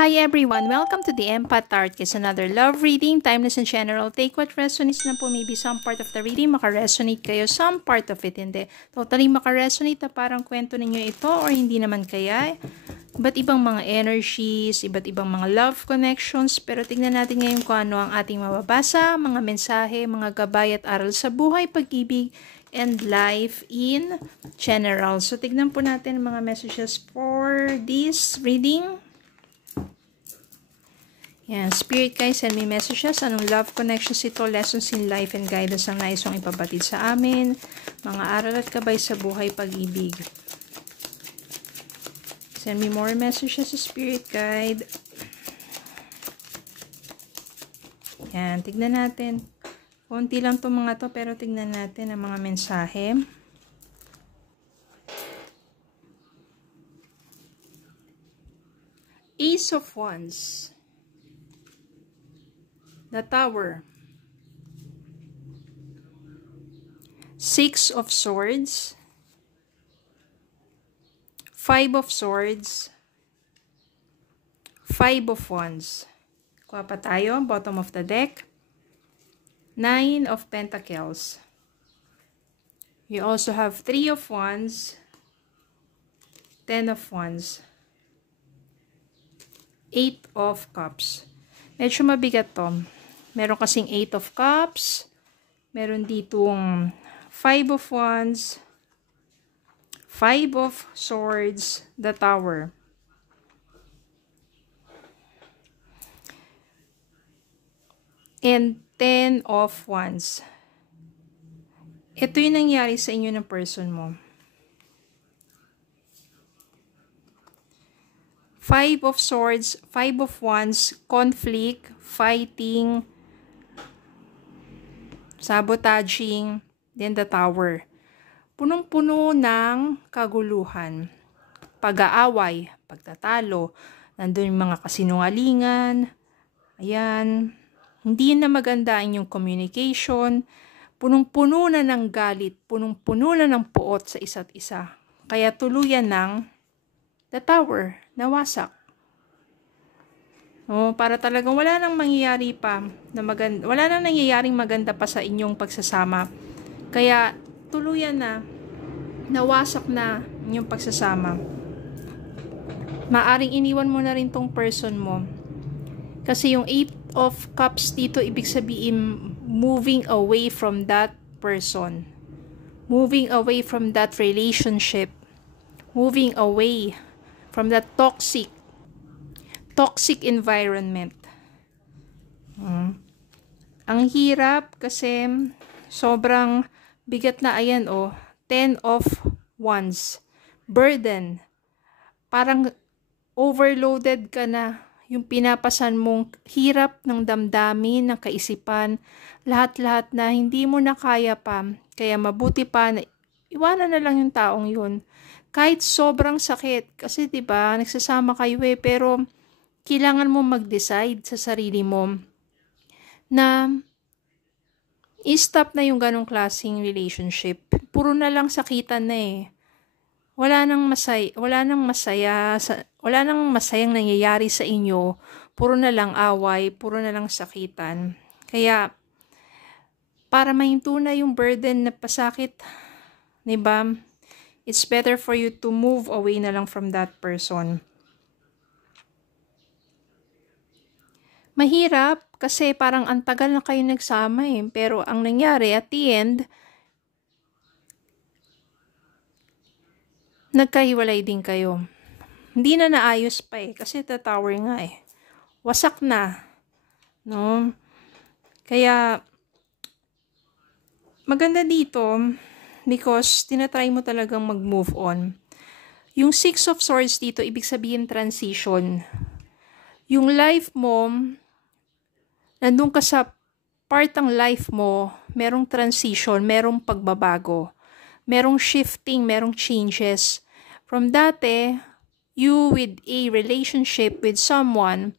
Hi everyone! Welcome to the Empath Tarot Case, another love reading, timeless and general. Take what resonates na po. Maybe some part of the reading makaresonate kayo, some part of it hindi. Totally makaresonate na parang kwento ninyo ito or hindi naman kaya. Iba't ibang mga energies, iba't ibang mga love connections. Pero tignan natin ngayon kung ano ang ating mababasa, mga mensahe, mga gabay at aral sa buhay, pag-ibig, and life in general. So tignan po natin mga messages for this reading. Yan, Spirit guys, send me messages. Anong love connections ito, lessons in life and guidance ang nais kong ipabatid sa amin. Mga aral at gabay sa buhay, pag-ibig. Send me more messages, Spirit guide. Yan, tignan natin. Konti lang itong mga to, pero tignan natin ang mga mensahe. Ace of Wands. The Tower. Six of Swords. Five of Swords. Five of Wands. Kuha pa tayo, bottom of the deck. Nine of Pentacles. You also have Three of Wands. Ten of Wands. Eight of Cups. Medyo mabigat to. Meron kasing 8 of Cups. Meron ditong 5 of Wands. 5 of Swords. The Tower. And 10 of Wands. Ito yung nangyari sa inyo ng person mo. 5 of Swords, 5 of Wands, conflict, fighting, sabotaging, then the Tower. Punong-puno ng kaguluhan, pag-aaway, pagtatalo, nandun yung mga kasinungalingan, ayan, hindi na maganda ang inyong communication, punong-puno na ng galit, punong-puno na ng puot sa isa't isa. Kaya tuluyan ng the Tower, nawasak. Para talagang wala nang mangyayari pa na maganda, wala nang nangyayaring maganda pa sa inyong pagsasama. Kaya tuluyan na nawasak na inyong pagsasama. Maaring iniwan mo na rin tong person mo. Kasi yung 8 of Cups dito, ibig sabihin moving away from that person. Moving away from that relationship. Moving away from that toxic environment. Ang hirap kasi sobrang bigat na, ayan 10 of Wands. Burden. Parang overloaded ka na. Yung pinapasan mong hirap ng damdamin, ng kaisipan, lahat-lahat na hindi mo na kaya pa. Kaya mabuti pa na iwanan na lang yung taong yun. Kahit sobrang sakit. Kasi 'di ba, nagsasama kayo pero kailangan mo mag-decide sa sarili mo na i-stop na yung ganong klaseng relationship. Puro na lang sakitan na Wala nang masayang nangyayari sa inyo. Puro na lang away, puro na lang sakitan. Kaya para mahinto na yung burden na pasakit, 'di ba? It's better for you to move away na lang from that person. Mahirap kasi parang ang tagal na kayo nagsama pero ang nangyari at the end, nagkahiwalay din kayo. Hindi na naayos pa kasi the Tower nga wasak na. No? Kaya maganda dito because tinatry mo talagang mag-move on. Yung 6 of Swords dito, ibig sabihin transition. Yung life mo, nandun ka sa part ng life mo, merong transition, merong pagbabago, merong shifting, merong changes. From dati, you with a relationship with someone,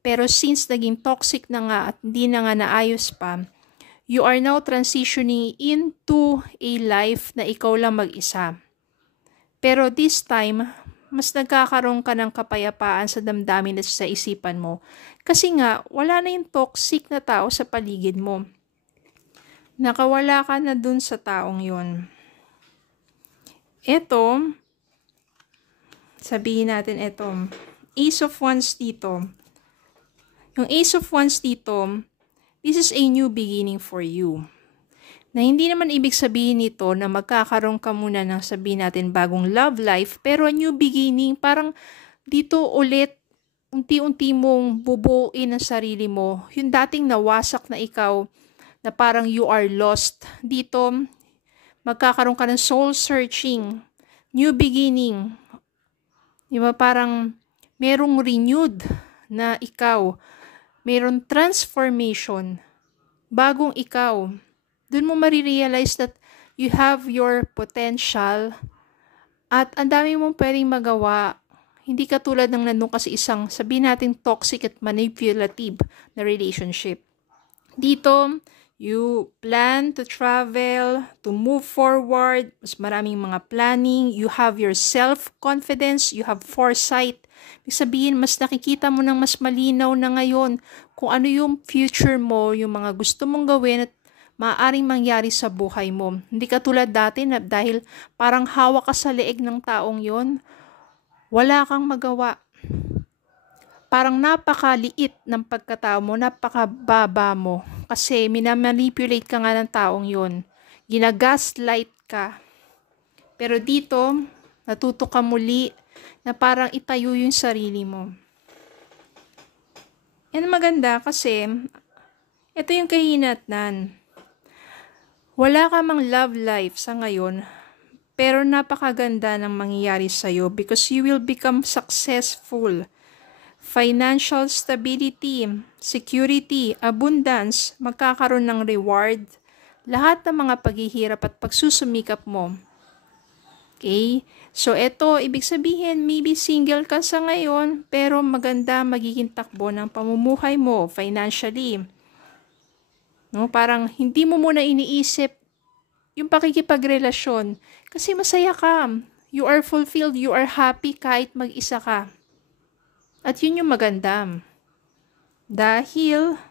pero since naging toxic na nga at hindi na nga naayos pa, you are now transitioning into a life na ikaw lang mag-isa. Pero this time, mas nagkakaroon ka ng kapayapaan sa damdamin at sa isipan mo. Kasi nga, wala na yung toxic na tao sa paligid mo. Nakawala ka na dun sa taong yun. Ito, sabihin natin ito, Ace of Wands dito. Yung Ace of Wands dito, this is a new beginning for you. Na hindi naman ibig sabihin nito na magkakaroon ka muna ng sabihin natin bagong love life, pero a new beginning, parang dito ulit, unti-unti mong bubuuin ang sarili mo. Yung dating nawasak na ikaw, na parang you are lost. Dito, magkakaroon ka ng soul searching, new beginning. Diba parang merong renewed na ikaw, merong transformation, bagong ikaw. Doon mo marirealize that you have your potential at ang dami mong pwedeng magawa. Hindi katulad ng nandun kasi isang, sabihin natin, toxic at manipulative na relationship. Dito, you plan to travel, to move forward, mas maraming mga planning, you have your self-confidence, you have foresight. Ibig sabihin, mas nakikita mo ng mas malinaw na ngayon kung ano yung future mo, yung mga gusto mong gawin at maaaring mangyari sa buhay mo. Hindi katulad dati na dahil parang hawak ka sa leeg ng taong yon, wala kang magawa. Parang napakaliit ng pagkatao mo, napakababa mo. Kasi minamanipulate ka nga ng taong yon. Ginagaslight ka. Pero dito, natuto ka muli na parang itayo yung sarili mo. Yan maganda kasi ito yung kahinatnan. Wala ka mang love life sa ngayon, pero napakaganda ng mangyayari sa'yo because you will become successful. Financial stability, security, abundance, magkakaroon ng reward, lahat ng mga paghihirap at pagsusumikap mo. Okay? So, ito, ibig sabihin, maybe single ka sa ngayon, pero maganda magiging takbo ng pamumuhay mo financially. No, parang hindi mo muna iniisip yung pakikipagrelasyon kasi masaya ka. You are fulfilled, you are happy kahit mag-isa ka. At yun yung maganda. Dahil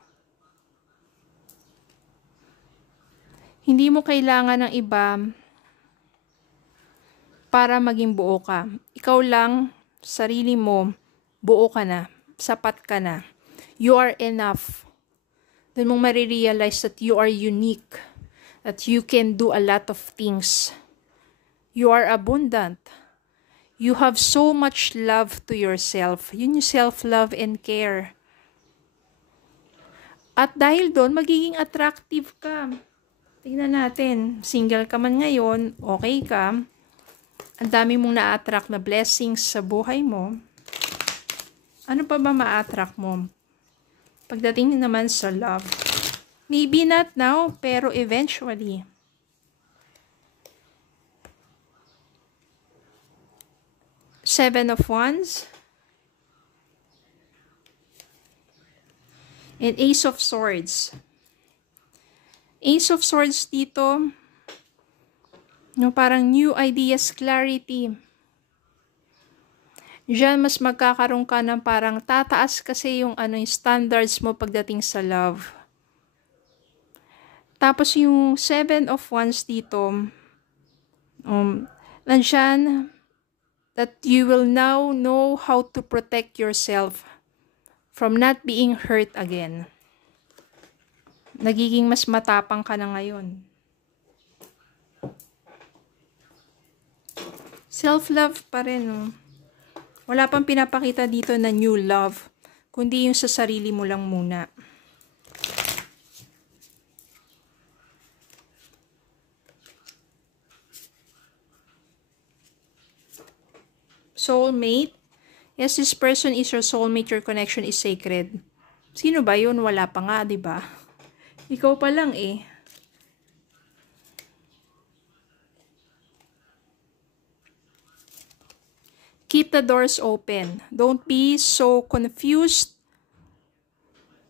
hindi mo kailangan ng iba para maging buo ka. Ikaw lang, sarili mo, buo ka na, sapat ka na. You are enough. Doon mong marirealize that you are unique, that you can do a lot of things. You are abundant. You have so much love to yourself. Yun yung self-love and care. At dahil doon, magiging attractive ka. Tingnan natin, single ka man ngayon, okay ka, ang dami mong na-attract na blessings sa buhay mo. Ano pa ba ma-attract mo? Pagdating naman sa love, maybe not now, pero eventually. Seven of Wands. And Ace of Swords. Ace of Swords dito, no, parang new ideas, clarity. Diyan mas magkakaroon ka ng parang tataas kasi yung yung standards mo pagdating sa love. Tapos yung Seven of Wands dito, nandyan that you will now know how to protect yourself from not being hurt again. Nagiging mas matapang ka na ngayon. Self-love pa rin, no? Wala pang pinapakita dito na new love, kundi yung sa sarili mo lang muna. Soulmate. Yes, this person is your soulmate. Your connection is sacred. Sino ba yun? Wala pa nga, di ba? Ikaw pa lang eh. Keep the doors open. Don't be so confused.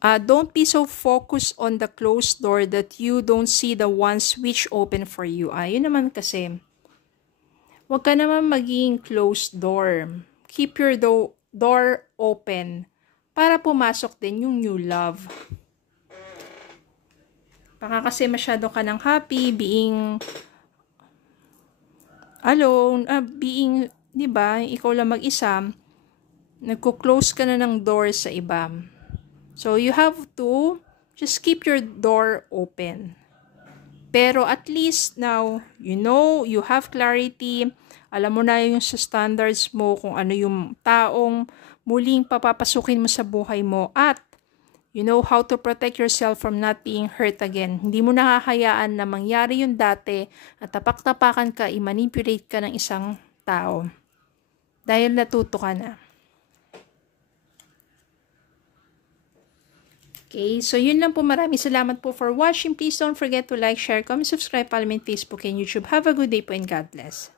Don't be so focused on the closed door that you don't see the ones which open for you. Yun naman kasi, Huwag ka naman maging closed door. Keep your door open para pumasok din yung new love. Baka kasi masyado ka ng happy, being alone, being, di ba, ikaw lang mag-isa, nagko-close ka na ng door sa iba. So, you have to just keep your door open. Pero at least now, you know, you have clarity. Alam mo na yung sa standards mo, kung ano yung taong muling papapasukin mo sa buhay mo. At you know how to protect yourself from not being hurt again. Hindi mo nakahayaan na mangyari yung dati at tapak-tapakan ka, i-manipulate ka ng isang tao. Dahil natuto ka na. Okay, so yun lang po. Maraming salamat po for watching. Please don't forget to like, share, comment, subscribe, follow me on Facebook and YouTube. Have a good day po and God bless.